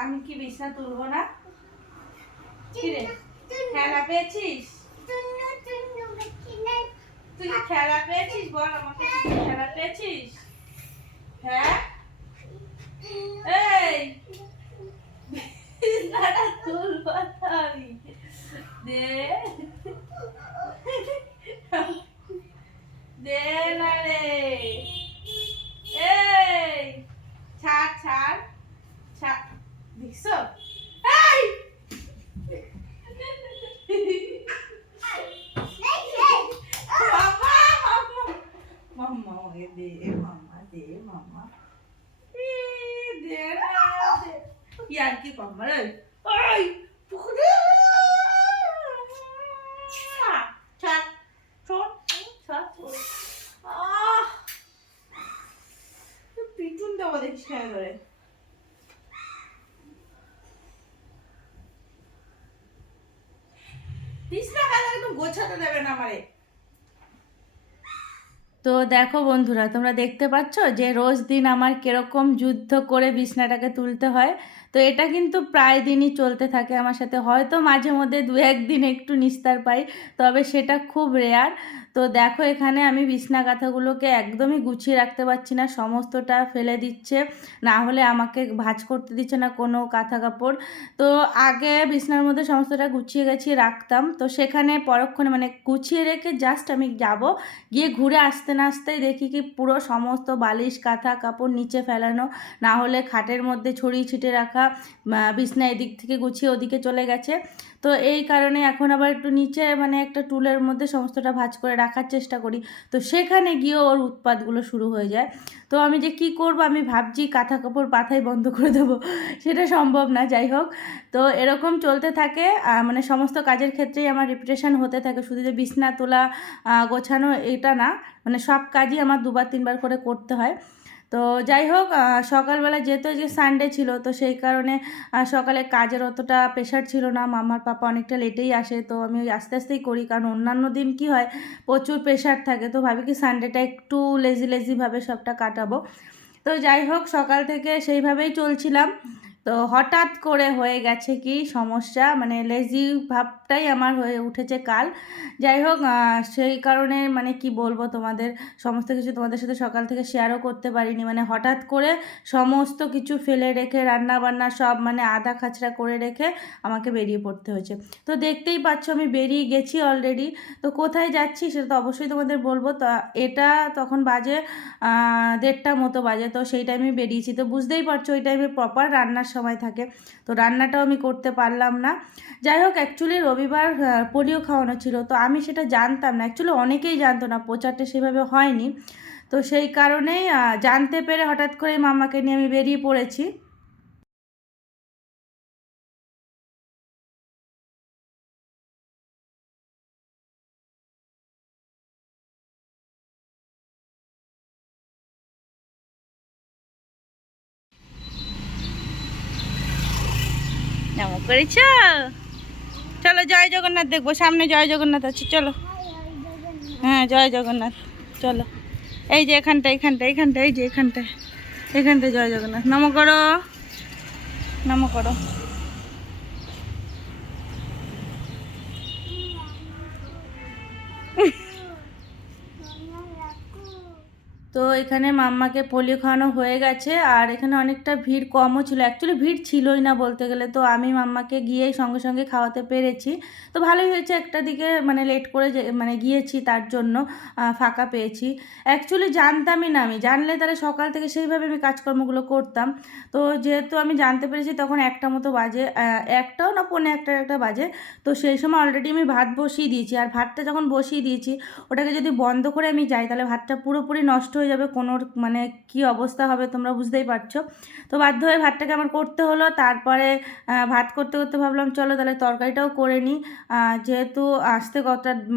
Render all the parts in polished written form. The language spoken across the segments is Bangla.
আমি কি বিছনা তুলবো না? কিরে খেলা পেয়েছিস? তুই খেলা পেয়েছিস? বল আমাকে, তুই খেলা পেয়েছিস? হ্যাঁ এই বিছনাটা তুলবো না আমি। দে দে না রে। এই ছাড় ছাড় ছাড়, দেখছো? এই মামা মামা মামা ওকে দে, মামা দে, মামা দে না দে। ইয়ার কি মামা রে? ওই পুকুরে ছাড় ছাড় ছাড়। পিটুন দেবো দেখিস খেয়ে ধরে। বিছনা কাদা একটু গোছাতে দেবে না আমারে। তো দেখো বন্ধুরা, তোমরা দেখতে পাচ্ছ যে রোজ দিন আমার কিরকম যুদ্ধ করে বিছনাটাকে তুলতে হয়। তো এটা কিন্তু প্রায় দিনই চলতে থাকে আমার সাথে, হয়তো মাঝে মধ্যে দু একদিন একটু নিস্তার পাই, তবে সেটা খুব রেয়ার। তো দেখো এখানে আমি বিছনা কাঁথাগুলোকে একদমই গুছিয়ে রাখতে পারছি না, সমস্তটা ফেলে দিচ্ছে, না হলে আমাকে ভাঁজ করতে দিচ্ছে না কোনো কাঁথা কাপড়। তো আগে বিছনার মধ্যে সমস্তটা গুছিয়ে গেছিয়ে রাখতাম, তো সেখানে পরক্ষণে মানে গুছিয়ে রেখে জাস্ট আমি যাব, গিয়ে ঘুরে আসতে না আসতেই দেখি কি পুরো সমস্ত বালিশ কাঁথা কাপড় নিচে ফেলানো, না হলে খাটের মধ্যে ছড়িয়ে ছিটে রাখা, বিছনা এদিক থেকে গুছিয়ে ওদিকে চলে গেছে। তো এই কারণে এখন আবার একটু নিচে মানে একটা টুলের মধ্যে সমস্তটা ভাঁজ করে রাখার চেষ্টা করি, তো সেখানে গিয়ে ওর উৎপাতগুলো শুরু হয়ে যায়। তো আমি যে কি করব, আমি ভাবছি কাঁথা কাপড় পাতাই বন্ধ করে দেবো, সেটা সম্ভব না। যাই হোক, তো এরকম চলতে থাকে, মানে সমস্ত কাজের ক্ষেত্রেই আমার রিপিটেশন হতে থাকে, শুধু যে বিছনা তোলা গোছানো এটা না, মানে সব কাজই আমার দুবার তিনবার করে করতে হয়। তো যাই হোক, সকালবেলা যেহেতু যে সানডে ছিল, তো সেই কারণে সকালে কাজের অতটা প্রেশার ছিল না, মামার পাপা অনেকটা লেটেই আসে, তো আমি ওই আস্তে আস্তেই করি, কারণ অন্যান্য দিন কি হয় প্রচুর প্রেশার থাকে, তো ভাবি কি সানডেটা একটু লেজিভাবে সবটা কাটাবো। তো যাই হোক, সকাল থেকে সেইভাবেই চলছিলাম। তো হঠাৎ করে হয়ে গেছে কি সমস্যা, মানে লেজি ভাবটাই আমার হয়ে উঠেছে কাল। যাই হোক, সেই কারণে মানে কি বলবো তোমাদের, সমস্ত কিছু তোমাদের সাথে সকাল থেকে শেয়ারও করতে পারিনি, মানে হঠাৎ করে সমস্ত কিছু ফেলে রেখে রান্না বান্না সব মানে আধা খাচড়া করে রেখে আমাকে বেরিয়ে পড়তে হয়েছে। তো দেখতেই পাচ্ছ আমি বেরিয়ে গেছি অলরেডি। তো কোথায় যাচ্ছি সেটা তো অবশ্যই তোমাদের বলবো। তো এটা তখন বাজে 1:30 মতো বাজে, তো সেই টাইমে বেরিয়েছি, তো বুঝতেই পারছো ওই টাইমে প্রপার রান্নার সময় থাকে, তো রান্নাটাও আমি করতে পারলাম না। যাই হোক, অ্যাকচুয়ালি রবিবার পোলিও খাওয়ানো ছিল, তো আমি সেটা জানতাম না, অ্যাকচুয়ালি অনেকেই জানতো না, প্রচারটা সেভাবে হয়নি। তো সেই কারণেই জানতে পেরে হঠাৎ করে মামাকে নিয়ে আমি বেরিয়ে পড়েছি। এমন করেছ? চলো জয় জগন্নাথ দেখবো, সামনে জয় জগন্নাথ আছে, চলো। হ্যাঁ জয় জগন্নাথ, চলো। এই যে এখানটা এখানটা এখানটা, এই যে এখানটায় জয় জগন্নাথ, নম করো নম করো। তো এখানে মাম্মাকে পোলিও খাওয়ানো হয়ে গেছে, আর এখানে অনেকটা ভিড় কমও ছিল, অ্যাকচুয়ালি ভিড় ছিলই না বলতে গেলে, তো আমি মাম্মাকে গিয়েই সঙ্গে সঙ্গে খাওয়াতে পেরেছি। তো ভালোই হয়েছে, একটা দিকে মানে লেট করে মানে গিয়েছি তার জন্য ফাঁকা পেয়েছি। অ্যাকচুয়ালি জানতামই না, আমি জানলে তাহলে সকাল থেকে সেইভাবে আমি কাজকর্মগুলো করতাম। তো যেহেতু আমি জানতে পেরেছি তখন 1টা মতো বাজে, 1টাও না, পৌনে 1টা বাজে। তো সেই সময় অলরেডি আমি ভাত বসিয়ে দিয়েছি, আর ভাতটা যখন বসিয়ে দিয়েছি ওটাকে যদি বন্ধ করে আমি যাই তাহলে ভাতটা পুরোপুরি নষ্ট হয়ে যাবে, কোনো মানে কি অবস্থা হবে তোমরা বুঝতেই পারছো। তো বাধ্য হয়ে ভাতটাকে আমার করতে হলো। তারপরে ভাত করতে করতে ভাবলাম চলো তাহলে তরকারিটাও করে নিই, যেহেতু আসতে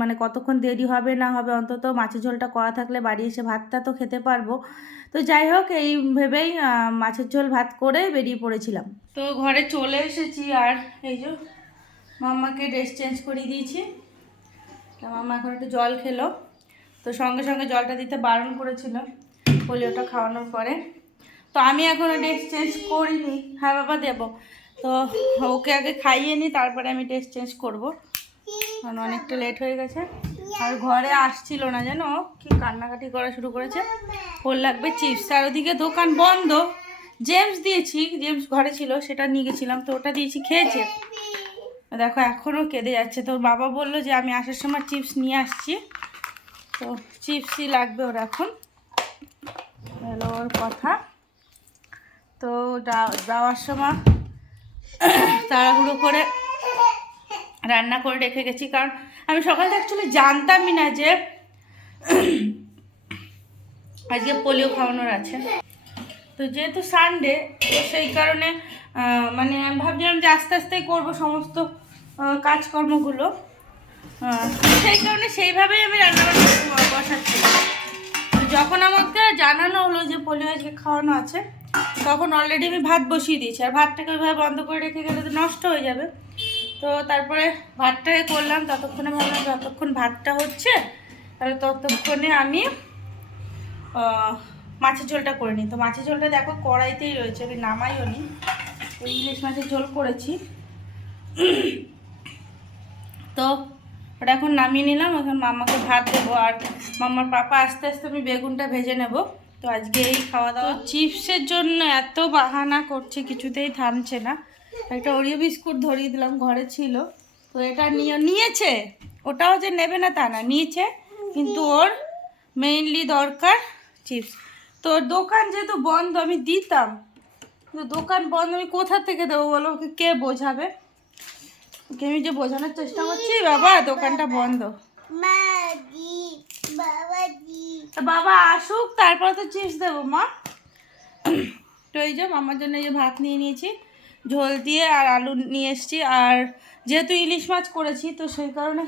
মানে কতক্ষণ দেরি হবে না হবে, অন্তত মাছের ঝোলটা করা থাকলে বাড়ি এসে ভাতটা তো খেতে পারবো। তো যাই হোক, এই ভেবেই মাছের ঝোল ভাত করে বেরিয়ে পড়েছিলাম। তো ঘরে চলে এসেছি, আর এই যে মাম্মাকে ড্রেস চেঞ্জ করিয়ে দিয়েছি, মাম্মা এখন একটু জল খেলো। তো সঙ্গে সঙ্গে জলটা দিতে বারণ করেছিল পোলিওটা খাওয়ানোর পরে। তো আমি এখনও ড্রেস চেঞ্জ করিনি। হ্যাঁ বাবা দেবো। তো ওকে আগে খাইয়ে নিই, তারপরে আমি ড্রেস চেঞ্জ করবো, কারণ অনেকটা লেট হয়ে গেছে। আর ঘরে আসছিল না, জানো কি কান্নাকাটি করা শুরু করেছে, ওর লাগবে চিপস। আর ওদিকে দোকান বন্ধ। জেমস দিয়েছি, জেমস ঘরে ছিল, সেটা নিয়ে গেছিলাম, তো ওটা দিয়েছি, খেয়েছে। দেখো এখনও কেঁদে যাচ্ছে। তোর বাবা বললো যে আমি আসার সময় চিপস নিয়ে আসছি, তো চিপসই লাগবে ওর এখন, হলো ওর কথা। তো যাওয়ার সময় তাড়াহুড়ো করে রান্না করে রেখে গেছি, কারণ আমি সকালে অ্যাকচুয়ালি জানতামই না যে আজকে পোলিও খাওয়ানোর আছে। তো যেহেতু সানডে, তো সেই কারণে মানে আমি ভাবছিলাম যে আস্তে আস্তেই করবো সমস্ত কাজকর্মগুলো, সেই কারণে সেইভাবেই আমি রান্নাবান্না বসাচ্ছি। যখন আমাকে জানানো হলো যে পোলিও আজকে খাওয়ানো আছে, তখন অলরেডি আমি ভাত বসিয়ে দিয়েছি। আর ভাতটাকে ওইভাবে বন্ধ করে রেখে গেলে তো নষ্ট হয়ে যাবে। তো তারপরে ভাতটাকে করলাম, ততক্ষণে ভাবলাম যতক্ষণ ভাতটা হচ্ছে তাহলে ততক্ষণে আমি মাছের ঝোলটা করে নিই। তো মাছের ঝোলটা দেখো কড়াইতেই রয়েছে, আমি নামাইও নি। তো ইলিশ মাছের ঝোল করেছি, তো ওটা এখন নামিয়ে নিলাম। এখন মামাকে ভাত দেবো, আর মামার পাপা আস্তে আস্তে আমি বেগুনটা ভেজে নেব। তো আজকে এই খাওয়া দাওয়া। চিপসের জন্য এত বাহানা করছে, কিছুতেই থামছে না। একটা ওরিও বিস্কুট ধরিয়ে দিলাম, ঘরে ছিল, তো এটা নিয়েছে। ওটাও যে নেবে না তা না, নিয়েছে, কিন্তু ওর মেইনলি দরকার চিপস। তো দোকান যেহেতু বন্ধ, আমি দিতাম, কিন্তু দোকান বন্ধ আমি কোথা থেকে দেবো বলো, ওকে কে বোঝাবে? ওকে আমি যে বোঝানোর চেষ্টা করছি, বাবা দোকানটা বন্ধ, বাবা আসুক তারপরে তো চিপস দেবো মা। তো এই যে মামার জন্য এই যে ভাত নিয়ে নিয়েছি ঝোল দিয়ে, আর আলু নিয়ে এসেছি। আর যেহেতু ইলিশ মাছ করেছি, তো সেই কারণে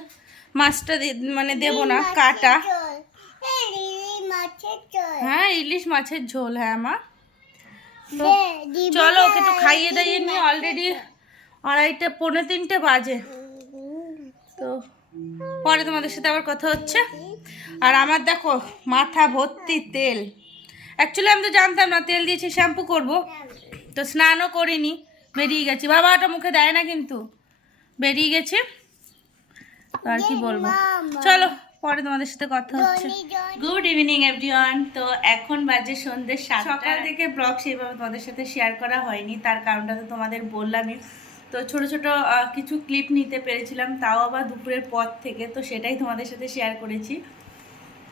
মাছটা মানে দেবো না কাটা। হ্যাঁ ইলিশ মাছের ঝোল, হ্যাঁ মা। তো চলো ওকে একটু খাইয়ে দাইয়ে নিয়ে, অলরেডি 2:30 পৌনে 3টে বাজে। তো পরে তোমাদের সাথে আবার কথা হচ্ছে। আর আমার দেখো মাথা ভর্তি তেল। অ্যাকচুয়ালি আমি তো জানতাম না তেল দিয়েছি শ্যাম্পু করব, তো স্নানও করিনি, বেরিয়ে গেছি। বাবা ওটা মুখে দেয় না, কিন্তু বেরিয়ে গেছে। তো আর কি বলবো, চলো পরে তোমাদের সাথে কথা হচ্ছে। Good evening everyone. তো এখন বাজে সন্ধ্যে 7টা। সকাল থেকে ব্লগ সেইভাবে তোমাদের সাথে শেয়ার করা হয়নি, তার কারণটা তো তোমাদের বললামই। তো ছোট ছোট কিছু ক্লিপ নিতে পেরেছিলাম, তাও আবার দুপুরের পর থেকে, তো সেটাই তোমাদের সাথে শেয়ার করেছি।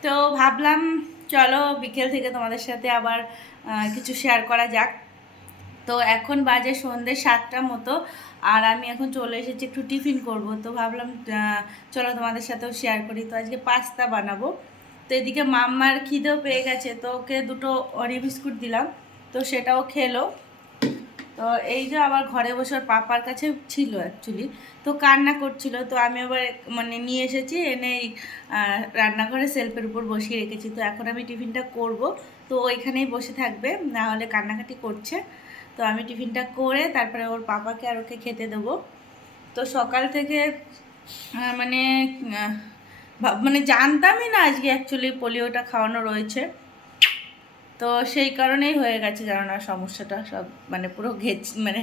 তো ভাবলাম চলো বিকেল থেকে তোমাদের সাথে আবার কিছু শেয়ার করা যাক। তো এখন বাজে সন্ধ্যে 7টার মতো, আর আমি এখন চলে এসেছি একটু টিফিন করব। তো ভাবলাম চলো তোমাদের সাথেও শেয়ার করি। তো আজকে পাস্তা বানাবো। তো এদিকে মাম্মার খিদেও পেয়ে গেছে, তো ওকে দুটো অরি বিস্কুট দিলাম, তো সেটাও খেলো। তো এই যে আবার ঘরে বসে ওর পাপার কাছে ছিল অ্যাকচুয়ালি, তো কান্না করছিল। তো আমি আবার মানে নিয়ে এসেছি, এনে রান্নাঘরে সেলফের উপর বসিয়ে রেখেছি। তো এখন আমি টিফিনটা করব, তো ওইখানেই বসে থাকবে, না হলে কান্নাকাটি করছে। তো আমি টিফিনটা করে তারপরে ওর পাপাকে আর ওকে খেতে দেবো। তো সকাল থেকে মানে মানে জানতামই না আজকে অ্যাকচুয়ালি পোলিওটা খাওয়ানো রয়েছে। তো সেই কারণেই হয়ে গেছে, জানো না সমস্যাটা সব মানে পুরো মানে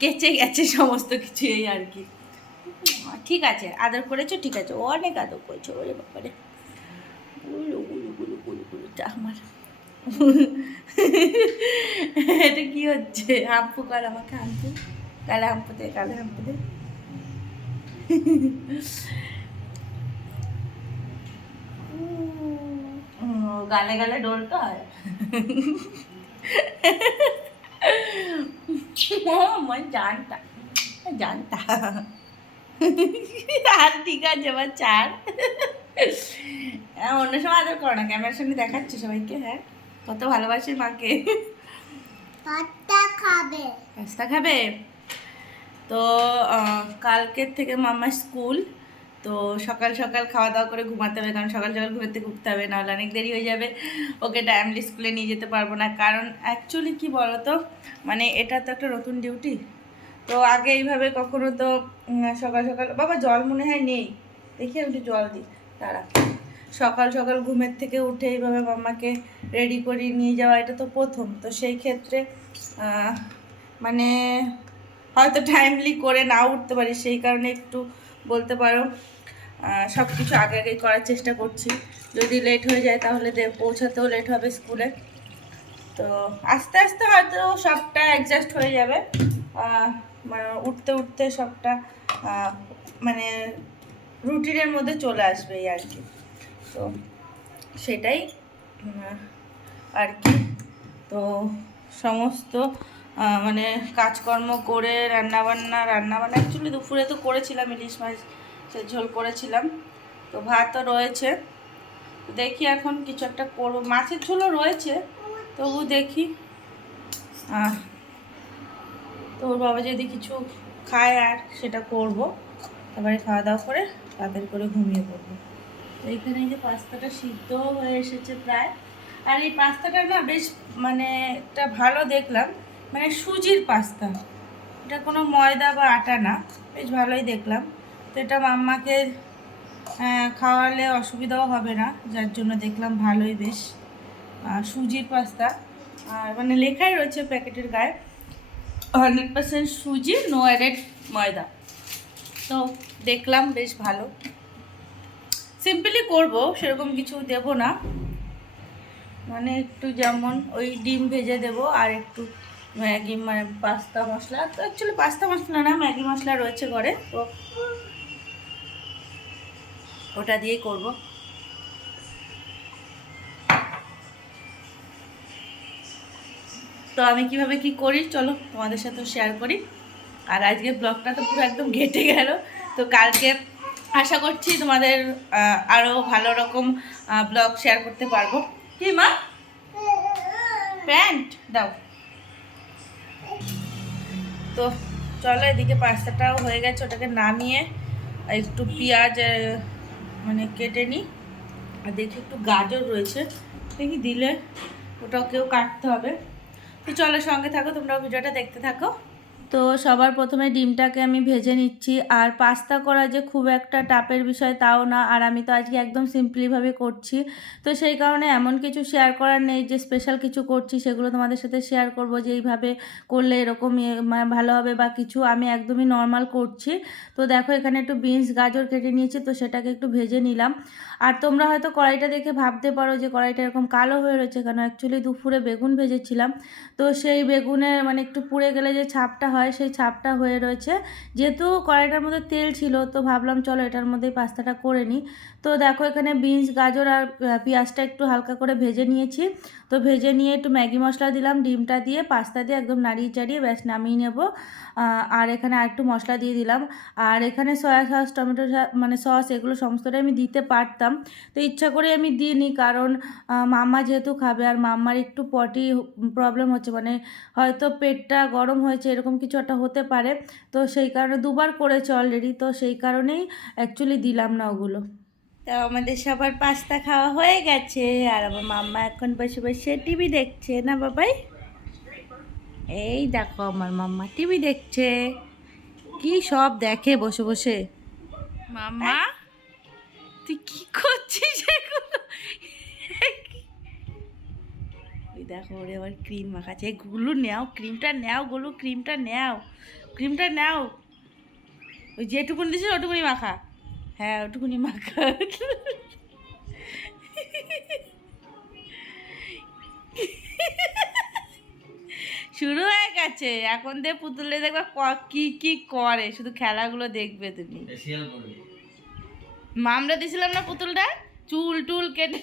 কেচে গেছে সমস্ত কিছু, এই আর কি। ঠিক আছে আদর করেছো, ঠিক আছে, অনেক আদর করেছো। ওরে বাবারে গুলু গুলু গুলু গুলু গুলু আমার এটা কি হচ্ছে? হাম্পু কাল আমাকে হাম্পু, কালে হাম্পু দে, কালে হাম্পু দে। গালে গালে ডলতে হয়। জানতা জানতা। আর ঠিক আছে এবার ছাড়, অন্য সময় আদর করো না, ক্যামেরার সামনে দেখাচ্ছি সবাইকে। হ্যাঁ কত ভালোবাসি মাকে। পাস্তা খাবে, পাস্তা খাবে। তো কালকের থেকে মাম্মার স্কুল, তো সকাল সকাল খাওয়া দাওয়া করে ঘুমাতে হবে, কারণ সকাল সকাল ঘুমাতে ঘুরতে হবে, নাহলে অনেক দেরি হয়ে যাবে। ওকে টাইমলি স্কুলে নিয়ে যেতে পারবো না, কারণ অ্যাকচুয়ালি কী বলো তো, মানে এটা তো একটা নতুন ডিউটি। তো আগে এইভাবে কখনো তো সকাল সকাল, বাবা জল মনে হয় নেই, দেখি একটু জল দিই তারা। সকাল সকাল ঘুমের থেকে উঠে এইভাবে মাম্মাকে রেডি করে নিয়ে যাওয়া এটা তো প্রথম। তো সেই ক্ষেত্রে মানে হয়তো টাইমলি করে না উঠতে পারি, সেই কারণে একটু বলতে পারো সব কিছু আগে আগে করার চেষ্টা করছি। যদি লেট হয়ে যায় তাহলে পৌঁছাতেও লেট হবে স্কুলে। তো আস্তে আস্তে হয়তো সবটা অ্যাডজাস্ট হয়ে যাবে, মানে উঠতে উঠতে সবটা মানে রুটিনের মধ্যে চলে আসবে এই আর কি। তো সেটাই আর কি। তো সমস্ত মানে কাজকর্ম করে রান্নাবান্না অ্যাকচুয়ালি দুপুরে তো করেছিলাম, ইলিশ মাছের ঝোল করেছিলাম, তো ভাতও রয়েছে। দেখি এখন কিছু একটা করবো, মাছের ঝোলও রয়েছে, তবু দেখি তো ওর বাবা যদি কিছু খায় আর সেটা করব, তারপরে খাওয়া দাওয়া করে তাড়াতাড়ি করে ঘুমিয়ে পড়বো। তো এইখানে যে পাস্তাটা সিদ্ধ হয়ে এসেছে প্রায়, আর এই পাস্তাটা না বেশ মানে একটা ভালো দেখলাম, মানে সুজির পাস্তা, এটা কোনো ময়দা বা আটা না, বেশ ভালোই দেখলাম। তো এটা মাম্মাকে খাওয়ালে অসুবিধাও হবে না, যার জন্য দেখলাম ভালোই বেশ সুজির পাস্তা। আর মানে লেখাই রয়েছে প্যাকেটের গায়ে 100% সুজি, নো অ্যাডেড ময়দা। তো দেখলাম বেশ ভালো, সিম্পলি করব, সেরকম কিছু দেব না, মানে একটু যেমন ওই ডিম ভেজে দেব আর একটু ম্যাগি মানে পাস্তা মশলা, তো অ্যাকচুয়ালি পাস্তা মশলা না, ম্যাগি মশলা রয়েছে ঘরে, তো ওটা দিয়েই করব। তো আমি কিভাবে কি করি চলো তোমাদের সাথে শেয়ার করি। আর আজকে ব্লগটা তো পুরো একদম ঘেটে গেল, তো কালকে আশা করছি তোমাদের আরও ভালো রকম ব্লগ শেয়ার করতে পারবো। কি মা প্যান্ট দাও। তো চলো এদিকে পাস্তাটাও হয়ে গেছে, ওটাকে নামিয়ে একটু পেঁয়াজ মানে কেটে নিই, আর দেখি একটু গাজর রয়েছে, দেখি দিলে ওটাকেও কাটতে হবে। তো চলো সঙ্গে থাকো, তোমরাও ভিডিওটা দেখতে থাকো। তো সবার প্রথমে ডিমটাকে আমি ভেজে নিচ্ছি। আর পাস্তা করা যে খুব একটা টাপের বিষয় তাও না, আর আমি তো আজকে একদম সিম্পলিভাবে করছি, তো সেই কারণে এমন কিছু শেয়ার করার নেই যে স্পেশাল কিছু করছি সেগুলো তোমাদের সাথে শেয়ার করব যে এইভাবে করলে এরকম ভালো হবে বা কিছু, আমি একদমই নর্মাল করছি। তো দেখো এখানে একটু বিনস গাজর কেটে নিয়েছি, তো সেটাকে একটু ভেজে নিলাম। আর তোমরা হয়তো কড়াইটা দেখে ভাবতে পারো যে কড়াইটা এরকম কালো হয়ে রয়েছে কেন, অ্যাকচুয়ালি দুপুরে বেগুন ভেজেছিলাম, তো সেই বেগুনের মানে একটু পুড়ে গেলে যে ছাপটা হয় সেই ছাপটা হয়ে রয়েছে। যেহেতু কড়াইটার মধ্যে তেল ছিল তো ভাবলাম চলো এটার মধ্যেই পাস্তাটা করে নিই। তো দেখো এখানে বিনস গাজর আর পেঁয়াজটা একটু হালকা করে ভেজে নিয়েছি। তো ভেজে নিয়ে একটু ম্যাগি মশলা দিলাম, ডিমটা দিয়ে পাস্তা দিয়ে একদম নাড়িয়ে চাড়িয়ে ব্যাস নামিয়ে নেব। আর এখানে আর একটু মশলা দিয়ে দিলাম। আর এখানে সয়া সস, টমেটো মানে সস এগুলো সমস্তটাই আমি দিতে পারতাম, তো ইচ্ছা করে আমি দিইনি, কারণ মাম্মা যেহেতু খাবে আর মাম্মার একটু পটি প্রবলেম হচ্ছে, মানে হয়তো পেটটা গরম হয়েছে এরকম কিছু একটা হতে পারে, তো সেই কারণে দুবার করেছে অলরেডি, তো সেই কারণেই অ্যাকচুয়ালি দিলাম না ওগুলো। তো আমাদের সবার পাস্তা খাওয়া হয়ে গেছে, আর আমার মাম্মা এখন বসে বসে টিভি দেখছে না বাবাই। এই দেখো আমার মাম্মা টিভি দেখছে, কি সব দেখে বসে বসে। মাম্মা তুই কি করছিস এগুলো? ওই দেখো ওরে আবার ক্রিম মাখাচ্ছে, গুলো নেও ক্রিমটা নেও, গুলো ক্রিমটা নেও, ক্রিমটা নেও, ওই যেটুকুনি দিয়েছিস ওটুকুনি মাখা, হ্যাঁ ওটুকুনি মাখা। শুরু হয়ে গেছে এখন, পুতুলে দেখবে কি কি করে, শুধু খেলাগুলো দেখবে তুমি। মামরা দিছিলাম না পুতুলটা, চুল টুল কেটে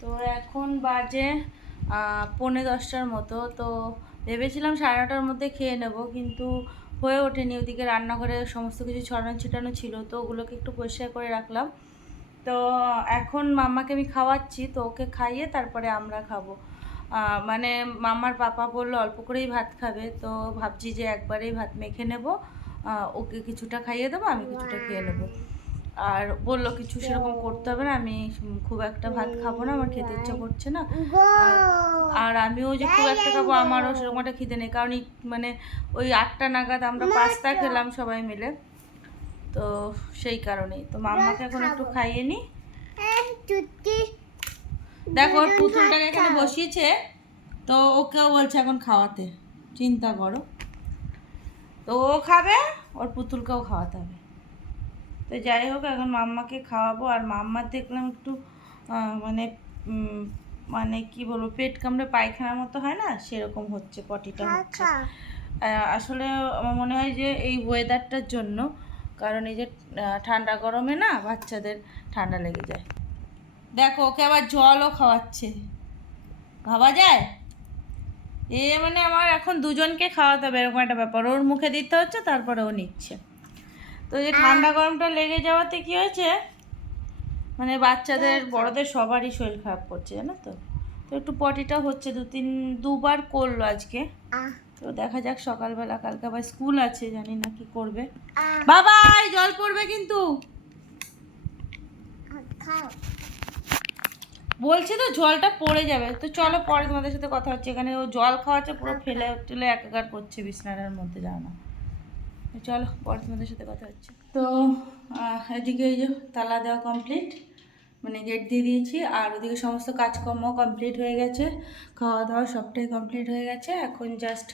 তো এখন বাজে 9:45 মতো। তো ভেবেছিলাম 9:30টার মধ্যে খেয়ে নেব, কিন্তু হয়ে ওঠেনি, ওদিকে রান্নাঘরে সমস্ত কিছু ছড়ানো ছিটানো ছিল, তো ওগুলোকে একটু পরিষ্কার করে রাখলাম। তো এখন মাম্মাকে আমি খাওয়াচ্ছি, তো ওকে খাইয়ে তারপরে আমরা খাবো। মানে মাম্মার পাপা বললো অল্প করেই ভাত খাবে, তো ভাবছি যে একবারেই ভাত মেখে নেব, ওকে কিছুটা খাইয়ে দেবো, আমি কিছুটা খেয়ে নেবো। আর বললো কিছু সেরকম করতে হবে না, আমি খুব একটা ভাত খাবো না, আমার খেতে ইচ্ছা করছে না। আর আমিও যে খুব একটা খাবো আমারও সেরকম একটা খিদে নেই, কারণ মানে ওই 8টা নাগাদ আমরা পাস্তা খেলাম সবাই মিলে, তো সেই কারণেই। তো মাম্মাকে এখন একটু খাইয়ে নি। দেখো ওর পুতুলটাকে এখানে বসিয়েছে, তো ওকেও বলছে এখন খাওয়াতে, চিন্তা করো। তো ও খাবে, ওর পুতুলকেও খাওয়াতে হবে। তো যাই হোক এখন মাম্মাকে খাওয়াবো। আর মাম্মার দেখলাম একটু মানে মানে কি বলবো, পেট কামড়ে পায়খানার মতো হয় না, সেরকম হচ্ছে, পটিটা হচ্ছে। আসলে আমার মনে হয় যে এই ওয়েদারটার জন্য, কারণ এই যে ঠান্ডা গরমে না বাচ্চাদের ঠান্ডা লেগে যায়। দেখো ওকে আবার জলও খাওয়াচ্ছে, ভাবা যায়? মানে আমার এখন দুজনকে খাওয়াতে হবে, এরকম একটা ব্যাপার। ওর মুখে দিতে হচ্ছে, তারপরে ও নিচ্ছে। তো এই ঠান্ডা গরমটা লেগে যাওয়াতে কি হয়েছে, মানে বাচ্চাদের বড়দের সবারই শরীর খারাপ করছে, জানো তো। তো একটু পটিটা হচ্ছে, দুবার করলো আজকে। তো দেখা যাক সকালবেলা, কালকে আবার স্কুল আছে, জানি না কি করবে। বাবাই জল পড়বে কিন্তু, বলছি তো জলটা পড়ে যাবে। তো চলো পরে তোমাদের সাথে কথা হচ্ছে। এখানে ও জল খাওয়াচ্ছে, পুরো ফেলে টেলে একাকার করছে বিছানার মধ্যে, জানো না। চলো পরে তোমাদের সাথে কথা হচ্ছে। তো এদিকে এই যে তালা দেওয়া কমপ্লিট, মানে গেট দিয়ে দিয়েছি, আর ওদিকে সমস্ত কাজকর্ম কমপ্লিট হয়ে গেছে, খাওয়া দাওয়া সবটাই কমপ্লিট হয়ে গেছে। এখন জাস্ট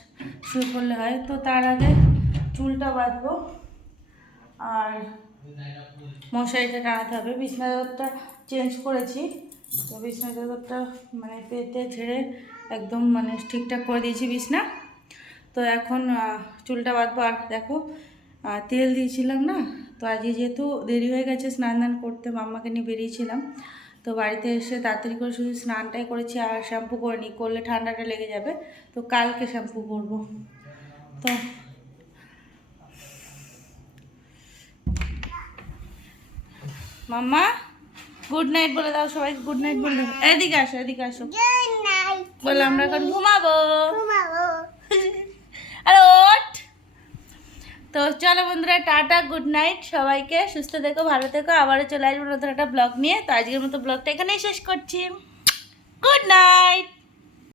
শুয়ে পড়লে হয়। তো তার আগে চুলটা বাঁধবো আর মশারিটা টানাতে হবে। বিছানা চাদরটা চেঞ্জ করেছি, তো বিছানা চাদরটা মানে পেতে ঝেড়ে একদম মানে ঠিকঠাক করে দিয়েছি বিছনা। তো এখন চুলটা বাঁধবো। আর দেখো তেল দিয়েছিলাম না, তো আজকে যেহেতু দেরি হয়ে গেছে স্নান দান করতে, মাম্মাকে নিয়ে বেরিয়েছিলাম, তো বাড়িতে এসে তাড়াতাড়ি করে শুধু স্নানটাই করেছি, আর শ্যাম্পু করিনি, করলে ঠান্ডাটা লেগে যাবে। তো কালকে শ্যাম্পু করবো। তো মাম্মা গুড নাইট বলে দাও সবাই, গুড নাইট বলে দাও। এদিকে আসো, এদিকে আসো, বলে আমরা এখন ঘুমাবো। আর ওঠ। তো চলো বন্ধুরা, টাটা, গুড নাইট সবাইকে, সুস্থ থেকো, ভালো থেকো। আবারও চলে আসবো নতুন একটা ব্লগ নিয়ে। তো আজকের মতো ব্লগটা এখানেই শেষ করছি। Good night.